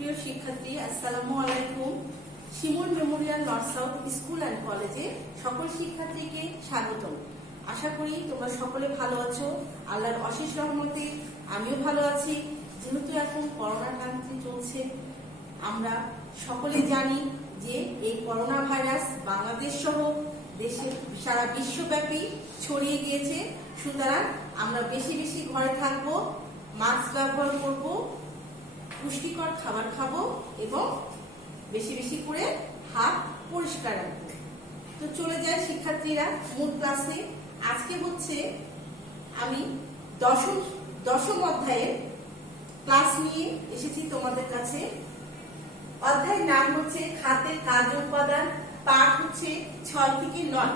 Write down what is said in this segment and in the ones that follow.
সুপ্রিয় শিক্ষার্থী, আসসালামু আলাইকুম। Shimul memorial north south school and কলেজে সকল শিক্ষার্থীকে স্বাগতম। আশা করি তোমরা সকলে ভালো আছো। আল্লাহর অশেষ রহমতে আমিও ভালো আছি। যেহেতু এখন করোনা কান্ট্রি চলছে, আমরা সকলে জানি যে এই করোনা ভাইরাস বাংলাদেশ সহ দেশের সারা বিশ্বব্যাপী ছড়িয়ে গিয়েছে। সুতরাং আমরা বেশি বেশি ঘরে থাকবো, মাস্ক ব্যবহার করব, পুষ্টিকর খাবার খাবো এবং বেশি বেশি করে হাত পরিষ্কার রাখবো। তো চলে যায় শিক্ষার্থীরা মূল ক্লাসে। আজকে হচ্ছে আমি দশম অধ্যায়ের ক্লাস নিয়ে এসেছি তোমাদের কাছে। অধ্যায়ের নাম হচ্ছে খাদ্যের কাজ ও উপাদান, পাঠ হচ্ছে 6 থেকে 9।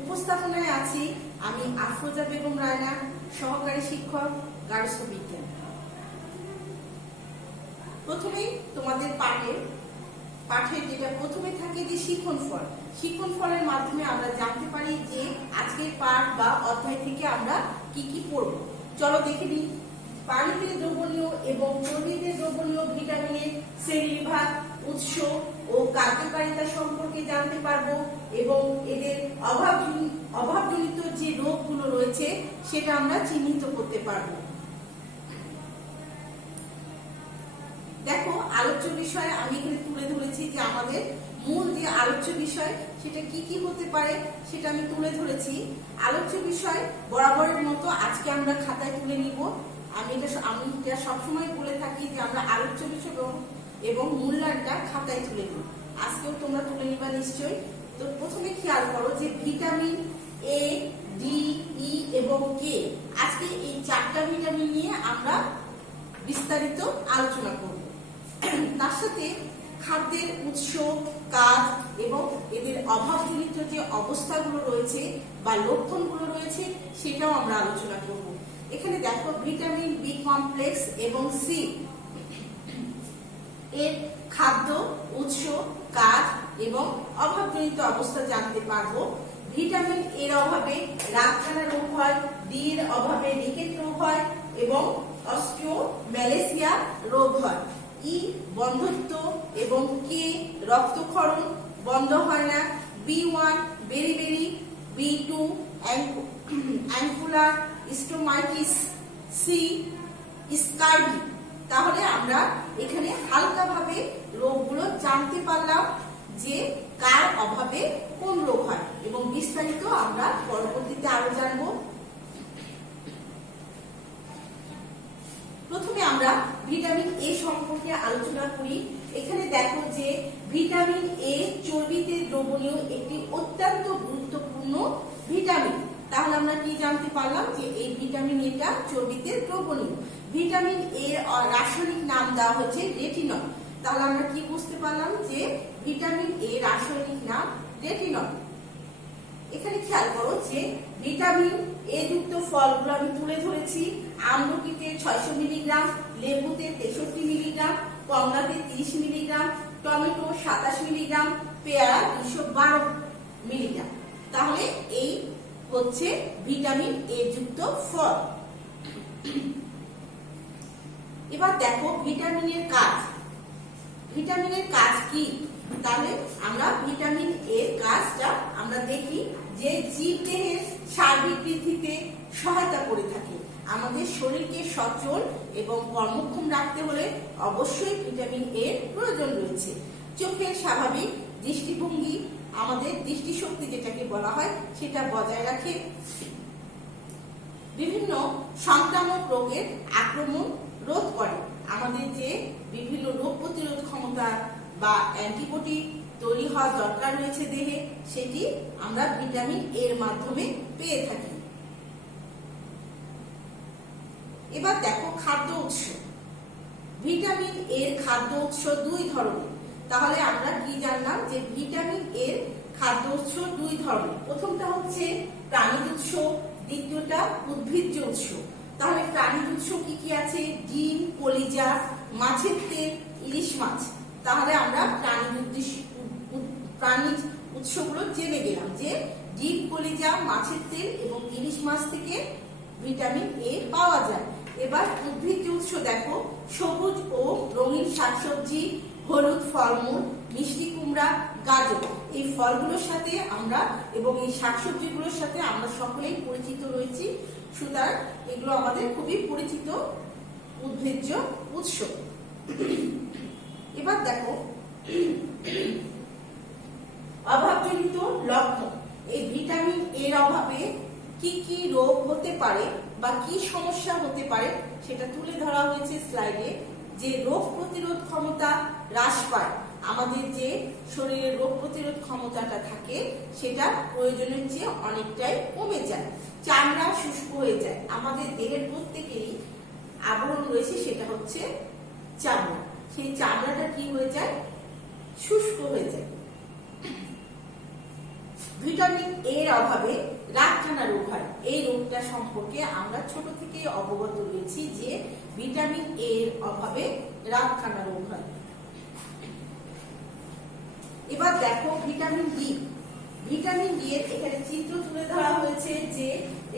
উপস্থাপনায় আছি আমি আফরোজা বেগম রায়না, সহকারী শিক্ষক, গার্হস্থ্য বিজ্ঞান। প্রথমেই তোমাদের পাঠে যেটা প্রথমে থাকে যে শিক্ষণ ফলের মাধ্যমে আমরা জানতে পারি যে আজকের পাঠ বা অধ্যায় থেকে আমরা কি কি পড়ব। চলো দেখে নিই। পানিতে দ্রবণীয় এবং চর্বিতে দ্রবণীয় ভিটামিনের শ্রেণীবিভাগ, উৎস ও কার্যকারিতা সম্পর্কে জানতে পারবো এবং এদের অভাবজনিত যে রোগগুলো রয়েছে সেটা আমরা চিহ্নিত করতে পারবো। দেখো, আলোচ্য বিষয় আমি এখানে তুলে ধরেছি যে আমাদের মূল যে আলোচ্য বিষয় সেটা কি কি হতে পারে সেটা আমি তুলে ধরেছি। আলোচ্য বিষয় বরাবরের মতো আজকে আমরা খাতায় তুলে নিব। আমি এটা সবসময় বলে থাকি যে আমরা আলোচ্য বিষয় এবং মূল্যায়নটা খাতায় তুলে নিই। আজকেও তোমরা তুলে নিবা নিশ্চয়ই। তো প্রথমে খেয়াল করো যে ভিটামিন এ, ডি, ই এবং কে, আজকে এই 4টা ভিটামিন নিয়ে আমরা বিস্তারিত আলোচনা করব। তার সাথে খাদ্যের উৎস, কাজ এবং এদের অভাবজনিত যে অবস্থাগুলো রয়েছে বা লক্ষণগুলো রয়েছে সেটাও আমরা আলোচনা করব। এখানে দেখো ভিটামিন বি কমপ্লেক্স এবং সি এর খাদ্য, উৎস, কাজ এবং অভাবজনিত অবস্থা জানতে পারবো। ভিটামিন এর অভাবে রাতকানা রোগ হয়, ডি এর অভাবে রিকেট রোগ হয় এবং অস্টিওম্যালেসিয়া রোগ হয়। ই বন্ধ্যত্ব এবং কে রক্তক্ষরণ বন্ধ হয় না। B1 beriberi, B2 angular stomatitis, C scurvy. তাহলে আমরা এখানে হালকাভাবে রোগগুলো জানতে পারলাম যে কার অভাবে কোন রোগ হয় এবং বিস্তারিত আমরা পরবর্তীতে আরো জানবো। প্রথমে আমরা ভিটামিন এ সম্পর্কে আলোচনা করি। এখানে দেখো যে ভিটামিন এ চর্বিতে দ্রবণীয় একটি অত্যন্ত গুরুত্বপূর্ণ ভিটামিন। তাহলে আমরা কি জানতে পারলাম যে এই ভিটামিন এটা চর্বিতে দ্রবণীয়। ভিটামিন এর রাসায়নিক নাম দেওয়া হচ্ছে রেটিনল। তাহলে আমরা কি বুঝতে পারলাম যে ভিটামিন এ রাসায়নিক নাম রেটিনল। এখানে খেয়াল করো যে ভিটামিন এ যুক্ত ফলগুলো আমি তুলে ধরেছি। আমলকিতে 600 মিলিগ্রাম, লেবুতে 63 মিলিগ্রাম, কমলাতে 30 মিলিগ্রাম, টমেটো 27 মিলিগ্রাম, পেয়ারা 212 মিলিগ্রাম। তাহলে এই হচ্ছে ভিটামিন এ যুক্ত ফল। এবার দেখো ভিটামিনের কাজ। ভিটামিনের কাজ কি? তাহলে আমরা ভিটামিন এর কাজটা আমরা দেখি যে জীবদেহের সার্বিক বৃদ্ধিতে সহায়তা করে থাকে। আমাদের শরীরকে সচল এবং কর্মক্ষম রাখতে হলে অবশ্যই ভিটামিন এর প্রয়োজন রয়েছে। চোখের স্বাভাবিক দৃষ্টিভঙ্গি, আমাদের দৃষ্টিশক্তি যেটাকে বলা হয় সেটা বজায় রাখে। বিভিন্ন সংক্রামক রোগের আক্রমণ রোধ করে। আমাদের যে বিভিন্ন রোগ প্রতিরোধ ক্ষমতা বা অ্যান্টিবডি তৈরি হওয়ার দরকার রয়েছে দেহে, সেটি আমরা ভিটামিন এর মাধ্যমে পেয়ে থাকি। এবার দেখো খাদ্য উৎস। ভিটামিন এর খাদ্য উৎস 2 ধরনের। তাহলে আমরা কি জানলাম যে ভিটামিন এর খাদ্য উৎস 2 ধরনের। প্রথমটা হচ্ছে প্রাণীজ উৎস, দ্বিতীয়টা উদ্ভিজ্জ উৎস। তাহলে প্রাণীজ উৎস কি কি আছে? ডিম, কলিজা, মাছের তেল, ইলিশ মাছ। তাহলে আমরা প্রাণীজ উৎসগুলো জেনে গেলাম যে ডিম, কলিজা, মাছের তেল এবং ইলিশ মাছ থেকে ভিটামিন এ পাওয়া যায়। এবার উদ্ভিজ্জ উৎস দেখো, সবুজ ও রঙিন শাকসবজি, হলুদ ফলমূল, মিষ্টি কুমড়া, গাজর, এই ফলগুলোর সাথে আমরা এবং এই শাকসবজিগুলোর সাথে আমরা সকলেই পরিচিত রয়েছি। সুতরাং এগুলো আমাদের খুবই পরিচিত উদ্ভিজ্জ উৎস। এবার দেখো অভাবজনিত লক্ষণ। এই ভিটামিন এর অভাবে কি কি রোগ হতে পারে বা কি সমস্যা হতে পারে সেটা তুলে ধরা হয়েছে স্লাইডে। যে রোগ প্রতিরোধ ক্ষমতা হ্রাস পায়, আমাদের যে শরীরের রোগ প্রতিরোধ ক্ষমতাটা থাকে সেটা প্রয়োজনের চেয়ে অনেকটাই কমে যায়। চামড়া শুষ্ক হয়ে যায়। আমাদের দেহের প্রত্যেকেরই আবরণ রয়েছে, সেটা হচ্ছে চামড়া। সেই চামড়াটা কি হয়ে যায়? শুষ্ক হয়ে যায়। ভিটামিন এর অভাবে রাতকানা রোগ হয়। এই রোগটা সম্পর্কে আমরা ছোট থেকে অবগত রয়েছি যে ভিটামিন এর অভাবে রাতকানা রোগ হয়। এবার দেখো ভিটামিন ডি। ভিটামিন ডি এর এখানে চিত্র তুলে ধরা হয়েছে যে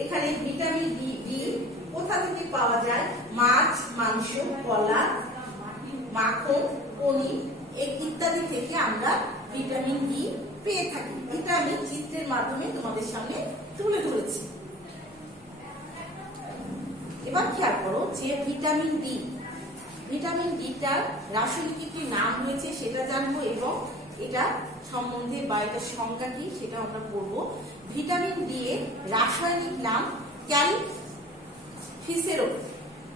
এখানে ভিটামিন ডি কোথা থেকে পাওয়া যায়? মাছ, মাংস, কলা, মাখন, পনির ইত্যাদি থেকে আমরা ভিটামিন ডি পেয়ে থাকি। এটা আমি চিত্রের মাধ্যমে তোমাদের সামনে তুলে ধরেছি। এবার খেয়াল করো যে ভিটামিন ডিটার রাসায়নিক একটি নাম রয়েছে সেটা জানবো এবং এটা সম্বন্ধে বা এটার সংজ্ঞা কি সেটা আমরা পড়বো। ভিটামিন ডি এর রাসায়নিক নাম ক্যালফিসেরল।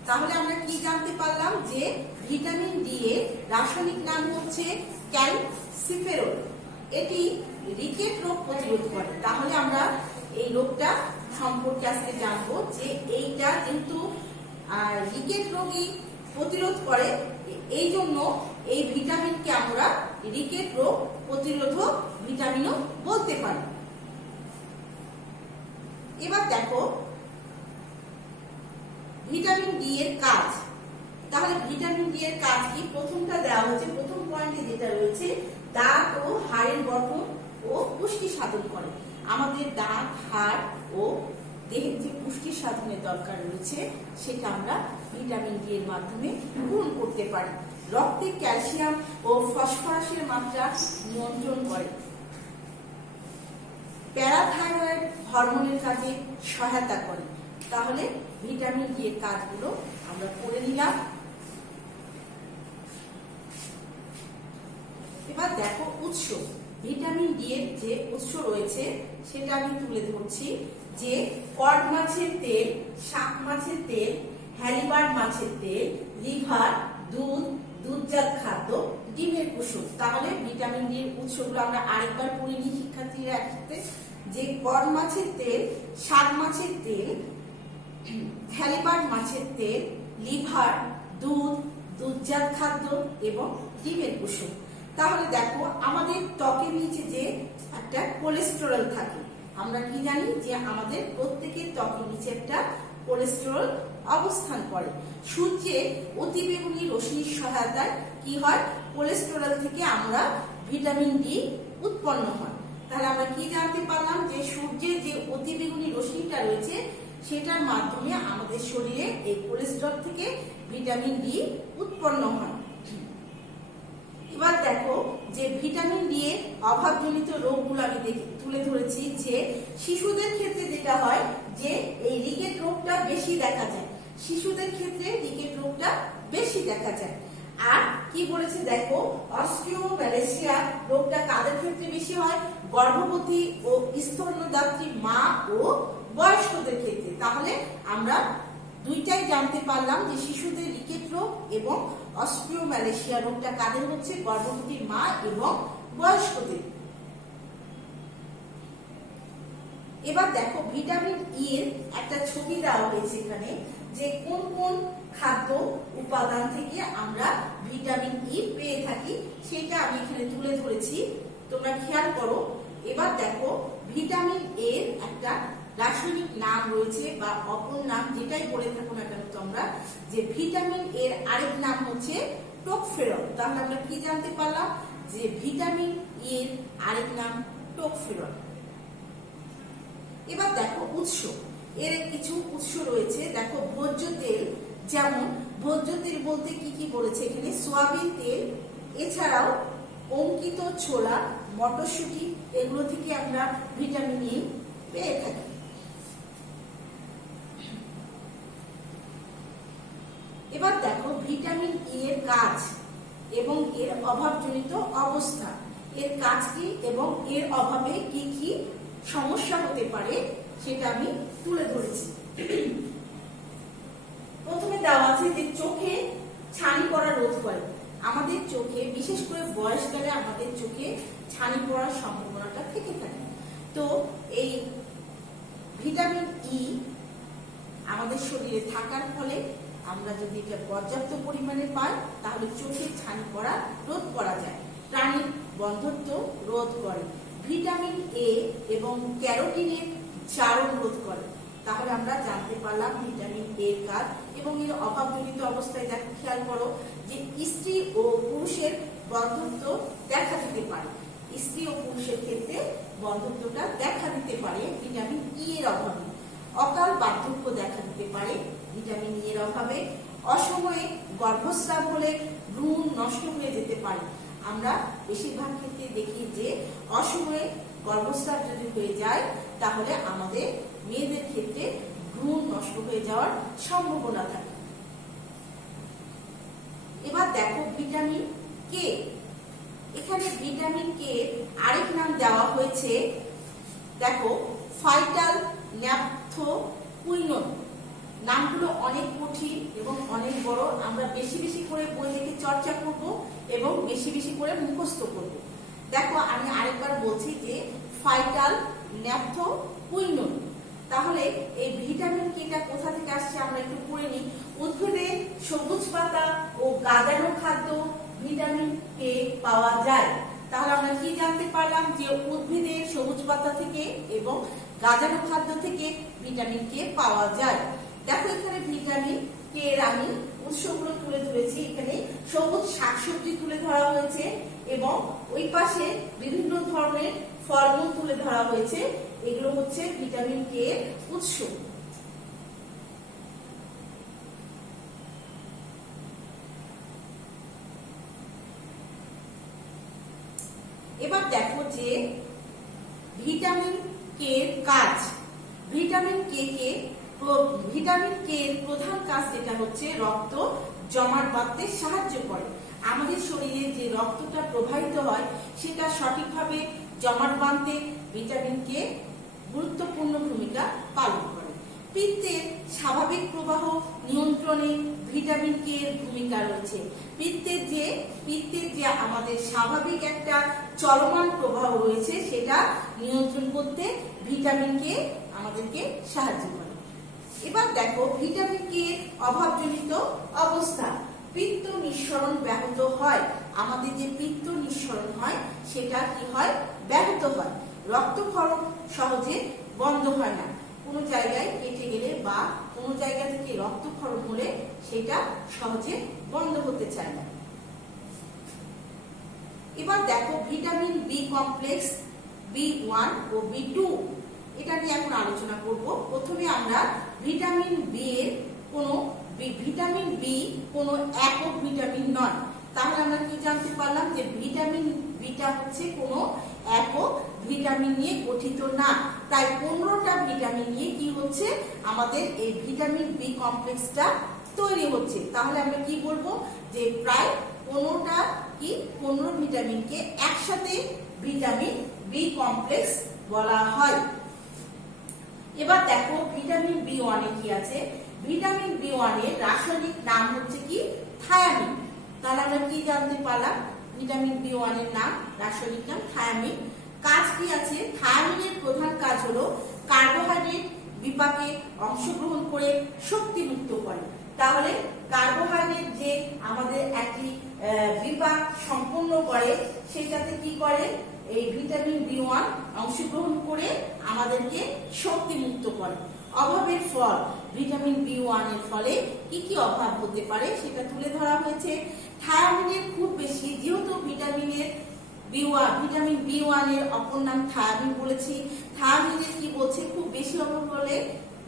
তাহলে আমরা কি জানতে পারলাম? যে ভিটামিন ডি এর রাসায়নিক নাম হচ্ছে ক্যালসিফেরল। এটি রিকেট রোগ প্রতিরোধ করে। তাহলে আমরা এই রোগটা সম্পর্কে আজকে জানবো যে এইটা কিন্তু রিকেট রোগী প্রতিরোধ করে, এই জন্য এই ভিটামিনকে আমরা রিকেট রোগ প্রতিরোধক ভিটামিনও বলতে পারি। এবার দেখো ভিটামিন ডি এর কাজ। তাহলে ভিটামিন ডি এর কাজ কি? প্রথমটা দেওয়া হয়েছে, প্রথম পয়েন্টে যেটা রয়েছে, দাঁত ও হাড়ের গঠন ও পুষ্টি সাধন করে। আমাদের দাঁত, হাড় ও দেহের যে পুষ্টি সাধনের দরকার রয়েছে সেটা আমরা ভিটামিন ডি এর মাধ্যমে পূরণ করতে পারি। রক্তে ক্যালসিয়াম ও ফসফরাসের মাত্রা নিয়ন্ত্রণ করে। প্যারাথাইরয়েড হরমোনের কাজে সহায়তা করে। তাহলে ভিটামিন ডি এর কাজগুলো আমরা করে নিলাম। এবার দেখো উৎস। ভিটামিন ডি এর যে উৎস রয়েছে সেটা আমি তুলে ধরছি যে কড মাছের তেল, শাক মাছের তেল, হ্যালিবার্ড মাছের তেল, লিভার, দুধ, দুধজাত খাদ্য, ডিমের কুসুম। তাহলে ভিটামিন ডি এর উৎসগুলো আমরা আরেকবার পড়ে নিই শিক্ষার্থীরা একসাথে। যে কড মাছের তেল, শাক মাছের তেল, হ্যালিবার্ড মাছের তেল, লিভার, দুধ, দুধজাত খাদ্য এবং ডিমের কুসুম। তাহলে দেখো আমাদের ত্বকের নিচে যে একটা কোলেস্টেরল থাকে, আমরা কি জানি যে আমাদের প্রত্যেকের ত্বকের নিচে একটা কোলেস্টেরল অবস্থান করে। সূর্যের অতিবেগুনি রশ্মির সহায়তায় কি হয়? কোলেস্টেরল থেকে আমরা ভিটামিন ডি উৎপন্ন হয়। তাহলে আমরা কি জানতে পারলাম? যে সূর্যের যে অতিবেগুনি রশ্মিটা রয়েছে সেটার মাধ্যমে আমাদের শরীরে এই কোলেস্টেরল থেকে ভিটামিন ডি উৎপন্ন হয়। এবার দেখো যে ভিটামিন ডি এর অভাবজনিত রোগগুলো আমি তুলে ধরেছি যে শিশুদের ক্ষেত্রে যেটা হয় যে এই রিকেট রোগটা বেশি দেখা যায়। শিশুদের ক্ষেত্রে রিকেট রোগটা বেশি দেখা যায়। আর কি বলেছে দেখো, অস্টিওম্যালেশিয়া রোগটা কাদের ক্ষেত্রে বেশি হয়? গর্ভবতী ও স্তন্যদাত্রী মা ও বয়স্কদের ক্ষেত্রে। তাহলে আমরা দুইটাই জানতে পারলাম যে শিশুদের রিকেট রোগ এবং অস্টিওম্যালেশিয়া রোগটা কাদের হচ্ছে? গর্ভবতী মা এবং বয়স্কদের। এবার দেখো ভিটামিন ই এর একটা ছবি দেওয়া হয়েছে এখানে যে কোন কোন খাদ্য উপাদান থেকে আমরা ভিটামিন ই পেয়ে থাকি সেটা আমি এখানে তুলে ধরেছি, তোমরা খেয়াল করো। এবার দেখো ভিটামিন এর একটা রাসায়নিক নাম রয়েছে বা অপর নাম যেটাই বলে থাকো না কেন তোমরা, যে ভিটামিন এর আরেক নাম হচ্ছে টোকফেরল। তাহলে আমরা কি জানতে পারলাম? যে ভিটামিন ই এর আরেক নাম টোকফেরল। এবার দেখো উৎস, এর কিছু উৎস রয়েছে। দেখো ভোজ্য তেল, যেমন ভোজ্য তেল বলতে কি কি বলেছে এখানে, সয়াবিন তেল, এছাড়াও অঙ্কিত ছোলা, মটরশুঁটি, এগুলো থেকে আমরা ভিটামিন ই পেয়ে থাকি। এবার দেখো ভিটামিন ই এর কাজ এবং এর অভাবজনিত অবস্থা, এর কাজ কি এবং এর অভাবে কি কি সমস্যা হতে পারে সেটা আমি তুলে ধরেছি। প্রথমে দেওয়া আছে যে চোখে ছানি পড়া রোধ করে। আমাদের চোখে, বিশেষ করে বয়সকালে আমাদের চোখে ছানি পড়ার সম্ভাবনাটা থেকে থাকে। তো এই ভিটামিন ই আমাদের শরীরে থাকার ফলে আমরা যদি এটা পর্যাপ্ত পরিমাণে পাই তাহলে চোখের ছানি পড়া রোধ করা যায়। প্রাণীর বন্ধ্যত্ব রোধ করে। ভিটামিন এ এবং ক্যারোটিনের চারণ রোধ করে। তাহলে আমরা জানতে পারলাম ভিটামিন এর কাজ এবং এর অভাবজনিত অবস্থায় দেখো, খেয়াল করো যে স্ত্রী ও পুরুষের বন্ধ্যত্ব দেখা দিতে পারে। স্ত্রী ও পুরুষের ক্ষেত্রে বন্ধ্যত্বটা দেখা দিতে পারে ভিটামিন ই এর অভাবে। অকাল বার্ধক্য দেখা দিতে পারে ভিটামিন ই এর অভাবে। অসময়ে গর্ভস্রাব হলে ভ্রূণ নষ্ট হয়ে যেতে পারে। আমরা বেশিরভাগ ক্ষেত্রে দেখি যে অসময়ে গর্ভস্রাব যদি হয়ে যায় তাহলে আমাদের মেয়েদের ক্ষেত্রে ভ্রূণ নষ্ট হয়ে যাওয়ার সম্ভাবনা থাকে। এবার দেখো ভিটামিন কে, এখানে ভিটামিন কে আরেক নাম দেওয়া হয়েছে, দেখো ফাইটাল ন্যাপথোকুইনন। নামগুলো অনেক কঠিন এবং অনেক বড়, আমরা বেশি বেশি করে বই দেখে চর্চা করব এবং বেশি বেশি করে মুখস্থ করব। দেখো আমি আরেকবার বলছি যে ফাইটাল ন্যাপথোকুইনন। তাহলে এই ভিটামিন কেটা কোথা থেকে আসছে আমরা একটু পড়ে নিই। উদ্ভিদে সবুজ পাতা ও গাদানো খাদ্য ভিটামিন কে পাওয়া যায়। তাহলে আমরা কি জানতে পারলাম যে উদ্ভিদের সবুজ পাতা থেকে এবং গাদানো খাদ্য থেকে ভিটামিন কে পাওয়া যায়। দেখো এখানে ভিটামিন কে এর আমি উৎসগুলো তুলে ধরেছি। এখানে সবুজ শাকসবজি তুলে ধরা হয়েছে এবং ওই পাশে বিভিন্ন ধরনের ফলমূল তুলে ধরা হয়েছে। এগুলো হচ্ছে ভিটামিন কে এর উৎস। এবার দেখো যে ভিটামিন কে এর কাজ। ভিটামিন কে এর প্রধান কাজ যেটা হচ্ছে রক্ত জমাট বাঁধতে সাহায্য করে। আমাদের শরীরে যে রক্তটা প্রবাহিত হয় সেটা সঠিকভাবে জমাট বাঁধতে ভিটামিন কে গুরুত্বপূর্ণ ভূমিকা পালন করে। পিত্তের স্বাভাবিক প্রবাহ নিয়ন্ত্রণে ভিটামিন কে এর ভূমিকা রয়েছে। পিত্তের যে আমাদের স্বাভাবিক একটা চলমান প্রবাহ রয়েছে সেটা নিয়ন্ত্রণ করতে ভিটামিন কে আমাদেরকে সাহায্য করে। এবার দেখো ভিটামিন কে এর অভাবজনিত অবস্থা। পিত্ত নিঃসরণ ব্যাহত হয়। আমাদের যে পিত্ত নিঃসরণ হয় সেটা কি হয়, ব্যাহত হয়। রক্তক্ষরণ সহজে বন্ধ হয় না। কোনো জায়গায় কেটে গেলে বা কোনো জায়গা থেকে রক্তক্ষরণ হলে সেটা সহজে বন্ধ হতে চায় না। এবার দেখো ভিটামিন বি কমপ্লেক্স, বি1 ও বি2, এটা নিয়ে এখন আলোচনা করব। প্রথমে আমরা ভিটামিন বি কোনো একক ভিটামিন নয়। তাহলে আমরা কি জানতে পারলাম যে ভিটামিন বিটা হচ্ছে কোনো একক ভিটামিন নিয়ে গঠিত না। তাই 15টা ভিটামিন নিয়ে কি হচ্ছে, আমাদের এই ভিটামিন বি কমপ্লেক্সটা তৈরি হচ্ছে। তাহলে আমরা কি বলবো যে প্রায় 15 ভিটামিনকে একসাথে ভিটামিন বি কমপ্লেক্স বলা হয়। এবার দেখো ভিটামিন বি1 এ কি আছে। ভিটামিন বি1 এর রাসায়নিক নাম হচ্ছে কি, থায়ামিন। তাহলে আমরা কি জানতে পারলাম, ভিটামিন বি1 এর নাম, রাসায়নিক নাম থায়ামিন। কাজ কি আছে, থায়ামিনের প্রধান কাজ হলো কার্বোহাইড্রেট বিপাকে অংশগ্রহণ করে শক্তি মুক্ত করে। তাহলে কার্বোহাইড্রেট যে আমাদের একটি বিপাক সম্পন্ন করে সেটাতে কি করে, এই ভিটামিন বি1 অংশগ্রহণ করে আমাদেরকে শক্তি মুক্ত করে। অভাবের ফল, ভিটামিন বি1 এর ফলে কি কি অভাব হতে পারে সেটা তুলে ধরা হয়েছে। থায়ামিনের খুব বেশি, যেহেতু ভিটামিনের B1, ভিটামিন B1 এর অপর নাম থায়ামিন বলেছি। থায়ামিনের কি বলছে, খুব বেশি অভাব হলে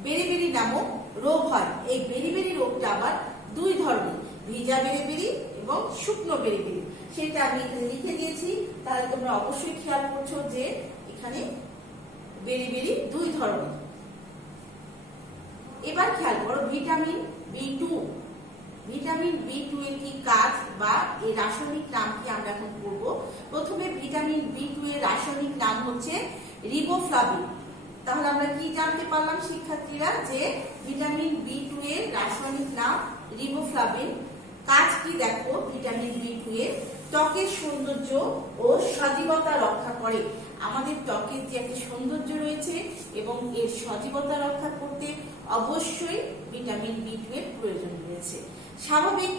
বেরিবেরি নামক রোগ হয়। এই বেরিবেরি রোগটা আবার দুই ধরনের, ভিজা বেরিবেরি এবং শুকনো বেরিবেরি। সেটা আমি এখানে লিখে দিয়েছি, তাহলে তোমরা অবশ্যই খেয়াল করছো যে এখানে বেরিবেরি দুই ধরনের। এবার খেয়াল করো ভিটামিন B2। ভিটামিন B2 এর কি কাজ বা এর রাসায়নিক নাম কি আমরা এখন পড়ব। প্রথমে ভিটামিন B2 এর রাসায়নিক নাম হচ্ছে রিবোফ্লাভিন। তাহলে আমরা কি জানতে পারলাম শিক্ষার্থীরা, যে ভিটামিন B2 এর রাসায়নিক নাম রিবোফ্লাভিন। কাজ কি দেখো, ভিটামিন B2 এর ত্বকের সৌন্দর্য ও সজীবতা রক্ষা করে। আমাদের ত্বকের যে একটা সৌন্দর্য রয়েছে এবং এর সজীবতা রক্ষা করতে অবশ্যই ভিটামিন B2 এর প্রয়োজন রয়েছে। স্বাভাবিক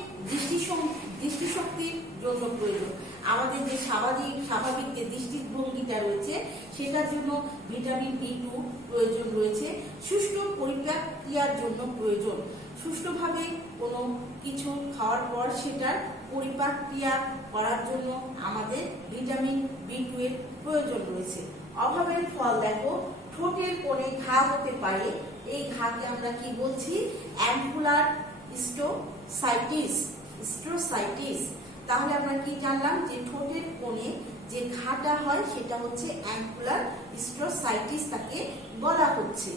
দৃষ্টিশক্তির জন্য প্রয়োজন। আমাদের যে স্বাভাবিক যে দৃষ্টিভঙ্গিটা রয়েছে সেটার জন্য ভিটামিন B2 প্রয়োজন রয়েছে। সুষ্ঠু পরিপাক্রিয়ার জন্য প্রয়োজন। সুষ্ঠুভাবে কোনো কিছু খাওয়ার পর সেটার পরিপাক্রিয়া করার জন্য আমাদের ভিটামিন B2 এর প্রয়োজন রয়েছে। অভাবের ফল দেখো, ঠোঁটের কোণে ঘা হতে পারে। এই ঘাকে আমরা কি বলছি, অ্যাঙ্কুলার স্টোসাইটিস। তাহলে আমরা কি জানলাম, যে ঠোঁটের কোণে যে ঘাটা হয় সেটা হচ্ছে অ্যাঙ্কুলার স্টোসাইটিস, তাকে বলা হচ্ছে।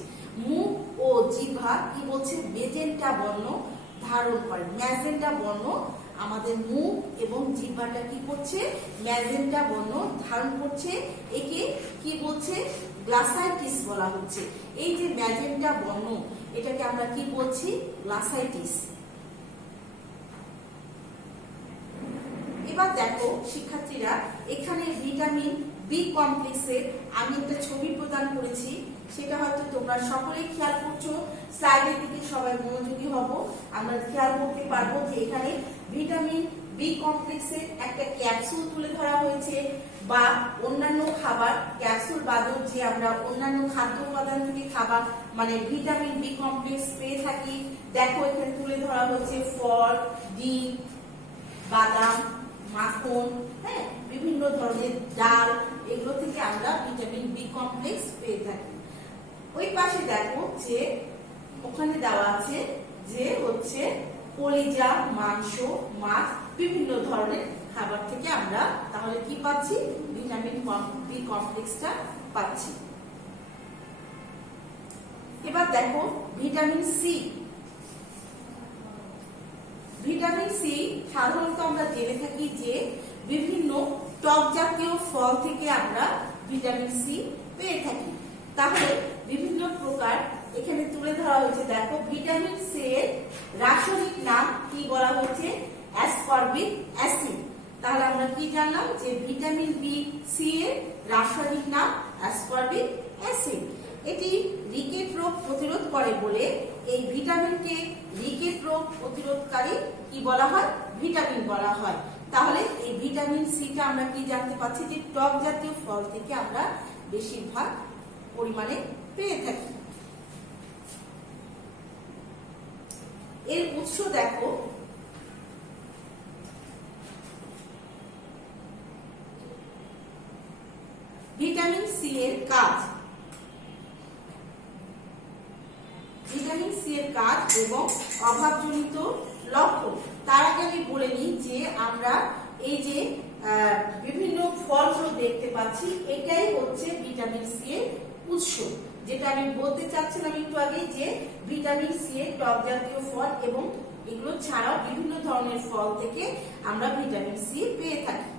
মুখ ও জিহ্বা কি বলছে, ম্যাজেন্টা বর্ণ ধারণ করে। ম্যাজেন্টা বর্ণ, আমাদের মুখ এবং জিহ্বাটা কি করছে, ম্যাজেন্টা বর্ণ ধারণ করছে। একে কি বলছে, গ্লাসাইটিস বলা হচ্ছে। এই যে ম্যাজেন্টা বর্ণ, এটাকে আমরা কি বলছি, গ্লাসাইটিস। এবার দেখো শিক্ষার্থীরা, এখানে ভিটামিন বি কমপ্লেক্সের আমি একটা ছবি প্রদান করেছি, সেটা হয়তো তোমরা সকলেই খেয়াল করছো। স্লাইডের দিকে সবাই মনোযোগী হব। আমরা খেয়াল করতে পারবো যে এখানে ভিটামিন বি কমপ্লেক্সের একটা ক্যাপসুল তুলে ধরা হয়েছে, বা অন্যান্য খাবার ক্যাপসুল বাদেও যে আমরা অন্যান্য খাদ্য উপাদান থেকে খাবার মানে ভিটামিন বি কমপ্লেক্স পেয়ে থাকি। দেখো এখানে তুলে ধরা হয়েছে ফল, ডিম, বাদাম, মাখন, হ্যাঁ, বিভিন্ন ধরনের ডাল, এগুলো থেকে আমরা ভিটামিন বি কমপ্লেক্স পেয়ে থাকি। ওই পাশে দেখো যে ওখানে দেওয়া আছে যে হচ্ছে কলিজা, মাংস, মাছ, বিভিন্ন ধরনের খাবার থেকে আমরা তাহলে কি পাচ্ছি, ভিটামিন বি কমপ্লেক্সটা পাচ্ছি। এবার দেখো ভিটামিন সি। ভিটামিন সি সাধারণত আমরা জেনে থাকি যে বিভিন্ন টক জাতীয় ফল থেকে আমরা ভিটামিন সি পেয়ে থাকি। তাহলে বিভিন্ন প্রকার এখানে তুলে ধরা হয়েছে। দেখো ভিটামিন সি এর রাসায়নিক নাম কি বলা হয়েছে, অ্যাসকর্বিক অ্যাসিড। তাহলে আমরা কি জানলাম, যে ভিটামিন বি সি এর রাসায়নিক নাম অ্যাসকর্বিক অ্যাসিড। এটি রিকেট রোগ প্রতিরোধ করে বলে এই ভিটামিনকে রিকেট রোগ প্রতিরোধকারী কি বলা হয়, ভিটামিন বলা হয়। তাহলে এই ভিটামিন সিটা আমরা কি জানতে পারছি, যে টক জাতীয় ফল থেকে আমরা বেশিরভাগ পরিমাণে পেয়ে থাকি। এর উৎস দেখো, ভিটামিন সি এর কাজ। ভিটামিন সি এর কাজ এবং অভাবজনিত লক্ষণ। তার আগে আমি বলে নিই যে আমরা এই যে বিভিন্ন ফলগুলো দেখতে পাচ্ছি, এটাই হচ্ছে ভিটামিন সি এর উৎস। যেটা আমি বলতে চাচ্ছিলাম একটু আগে, যে ভিটামিন সি এর টক জাতীয় ফল এবং এগুলো ছাড়াও বিভিন্ন ধরনের ফল থেকে আমরা ভিটামিন সি পেয়ে থাকি।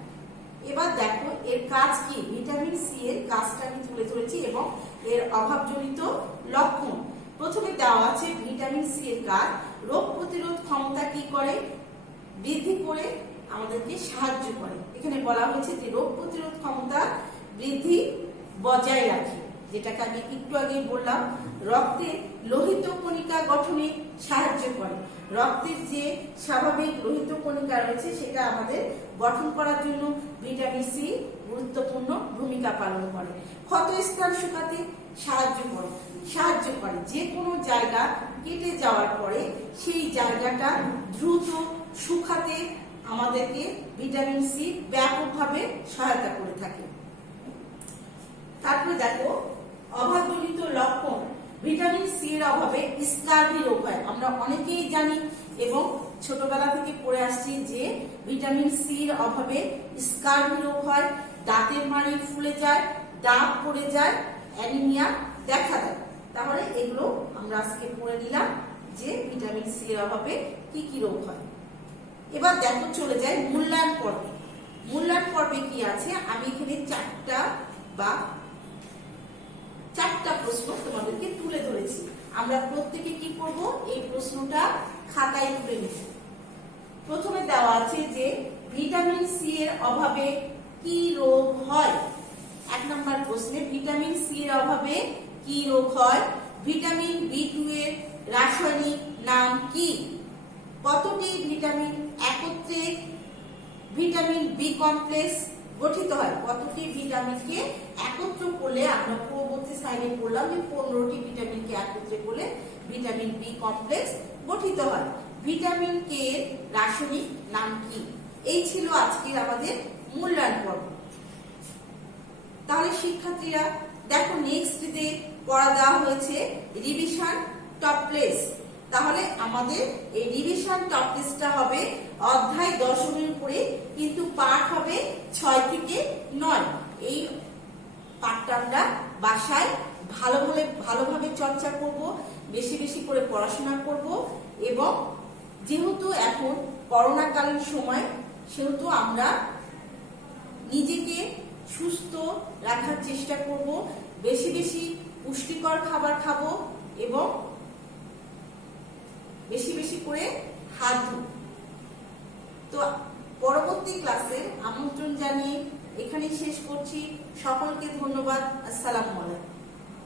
এবার দেখো এর কাজ কি, ভিটামিন সি এর কাজটা আমি তুলে ধরেছি এবং এর অভাবজনিত লক্ষণ। প্রথমে দেওয়া আছে ভিটামিন সি এর কাজ, রোগ প্রতিরোধ ক্ষমতা কি করে, বৃদ্ধি করে আমাদেরকে সাহায্য করে। এখানে বলা হয়েছে যে রোগ প্রতিরোধ ক্ষমতা বৃদ্ধি বজায় রাখে, যেটাকে আমি একটু আগে বললাম। রক্তে লোহিত কণিকা গঠনে সাহায্য করে। রক্তের যে স্বাভাবিক লোহিত কণিকা রয়েছে সেটা আমাদের গঠন করার জন্য ভিটামিন সি গুরুত্বপূর্ণ ভূমিকা পালন করে। ক্ষত স্থান শুকাতে সাহায্য করে। যে কোনো জায়গা কেটে যাওয়ার পরে সেই জায়গাটা দ্রুত শুকাতে আমাদেরকে ভিটামিন সি ব্যাপকভাবে সহায়তা করে থাকে। তারপরে দেখো, অভাবজনিত লক্ষণ। ভিটামিন সি এর অভাবে স্কার্ভি রোগ হয়। আমরা অনেকেই জানি এবং ছোটবেলা থেকে পড়ে আসছি যে ভিটামিন সি এর অভাবে স্কার্ভি রোগ হয়, দাঁতের মাড়ি ফুলে যায়, দাঁত পড়ে যায়, অ্যানিমিয়া দেখা দেয়। তাহলে এগুলো আমরা আজকে পড়ে নিলাম যে ভিটামিন সি এর অভাবে কি কি রোগ হয়। এবার দেখো, চলে যায় মূল্যায়ন পর্বে। মূল্যায়ন পর্বে কি আছে, আমি এখানে চারটা প্রশ্ন তোমাদেরকে তুলে ধরেছি। আমরা প্রত্যেকে কি করব, এই প্রশ্নটা খাতায় তুলে নিব। প্রথমে দেওয়া আছে যে ভিটামিন সি এর অভাবে কি রোগ হয়। 1 নম্বর প্রশ্নে ভিটামিন সি এর অভাবে কি রোগ হয়? ভিটামিন বি2 এর রাসায়নিক নাম কি? কতটি ভিটামিন একত্রে ভিটামিন বি কমপ্লেক্স গঠিত হয়? কতটি ভিটামিনকে একত্র করলে, আমরা পূর্ববর্তী স্লাইডে বললাম যে 15টি ভিটামিনকে একত্রে করলে ভিটামিন বি কমপ্লেক্স গঠিত হয়। ভিটামিন কে এর রাসায়নিক নাম কি? এই ছিল আজকের আমাদের মূল্যায়ন পর্ব। তাহলে শিক্ষার্থীরা দেখো, নেক্সট ডে পড়া দেওয়া হয়েছে রিভিশন টপ প্লেস। তাহলে আমাদের এই রিভিশন টপ প্লেসটা হবে অধ্যায় 10 উপরে, কিন্তু পাঠ হবে 6 থেকে 9। এই পাঠটা আমরা বাসায় ভালোভাবে চর্চা করব, বেশি বেশি করে পড়াশোনা করব এবং যেহেতু এখন করোনাকালীন সময়, সেহেতু আমরা নিজেকে সুস্থ রাখার চেষ্টা করব, বেশি বেশি পুষ্টিকর খাবার খাবো এবং বেশি বেশি করে হাত ধুব। তো পরবর্তী ক্লাসে আমন্ত্রণ জানিয়ে এখানেই শেষ করছি। সকলকে ধন্যবাদ। আসসালামু আলাইকুম।